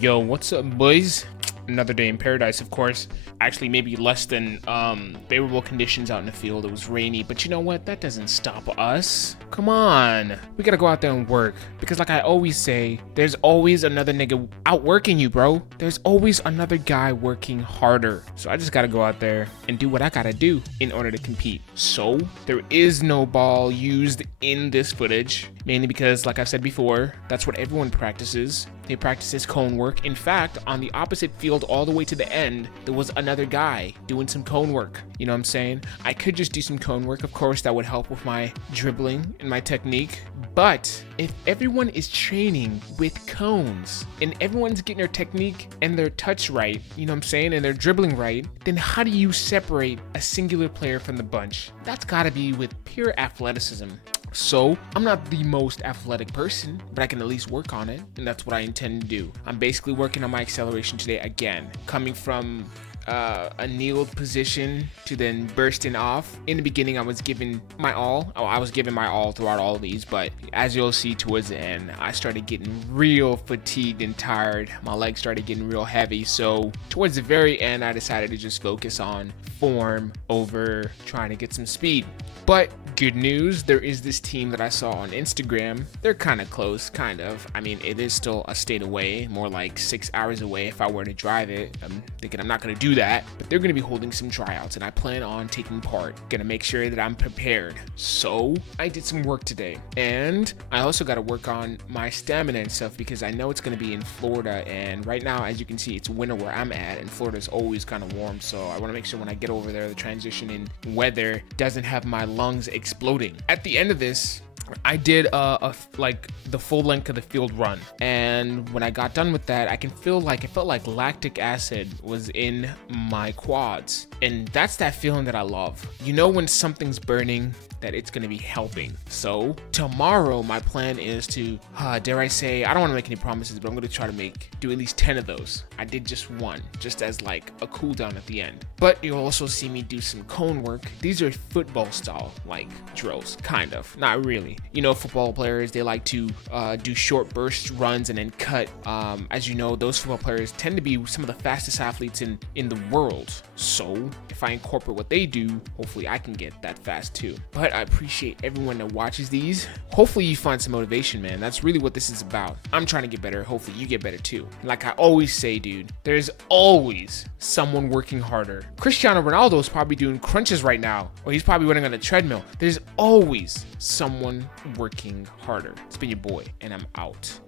Yo, what's up, boys? Another day in paradise, of course. Actually, maybe less than favorable conditions out in the field. It was rainy, but you know what? That doesn't stop us. Come on. We gotta go out there and work. Because like I always say, there's always another nigga outworking you, bro. There's always another guy working harder. So I just gotta go out there and do what I gotta do in order to compete. So there is no ball used in this footage, mainly because, like I've said before, that's what everyone practices. They practice this cone work. In fact, on the opposite field all the way to the end, there was another guy doing some cone work. You know what I'm saying? I could just do some cone work. Of course, that would help with my dribbling and my technique. But if everyone is training with cones and everyone's getting their technique and their touch right, you know what I'm saying, and their dribbling right, then how do you separate a singular player from the bunch? That's gotta be with pure athleticism. So, I'm not the most athletic person, but I can at least work on it, and that's what I intend to do. I'm basically working on my acceleration today again, coming from a kneeled position to then bursting off. In the beginning, I was giving my all. I was giving my all throughout all of these, but as you'll see towards the end, I started getting real fatigued and tired. My legs started getting real heavy, so towards the very end, I decided to just focus on form over trying to get some speed. But good news, there is this team that I saw on Instagram. They're kind of close, kind of. I mean, it is still a state away, more like 6 hours away if I were to drive it. I'm thinking I'm not going to do that, but they're going to be holding some tryouts, and I plan on taking part. Going to make sure that I'm prepared. So I did some work today, and I also got to work on my stamina and stuff because I know it's going to be in Florida, and right now, as you can see, it's winter where I'm at, and Florida's always kind of warm, so I want to make sure when I get over there, the transition in weather doesn't have my lungs exploding. At the end of this, I did like the full length of the field run, and when I got done with that, it felt like lactic acid was in my quads, and that's that feeling that I love. You know when something's burning, that it's gonna be helping. So tomorrow, my plan is to, dare I say, I don't want to make any promises, but I'm gonna try to do at least 10 of those. I did just one, just as like a cool down at the end. But you'll also see me do some cone work. These are football style like drills, kind of, not really. You know, football players, they like to do short burst runs and then cut. As you know, those football players tend to be some of the fastest athletes in the world. So if I incorporate what they do, hopefully I can get that fast too. But I appreciate everyone that watches these. Hopefully you find some motivation, man. That's really what this is about. I'm trying to get better. Hopefully you get better too. Like I always say, dude, there's always someone working harder. Cristiano Ronaldo is probably doing crunches right now, or he's probably running on a treadmill. There's always someone working harder. It's been your boy, and I'm out.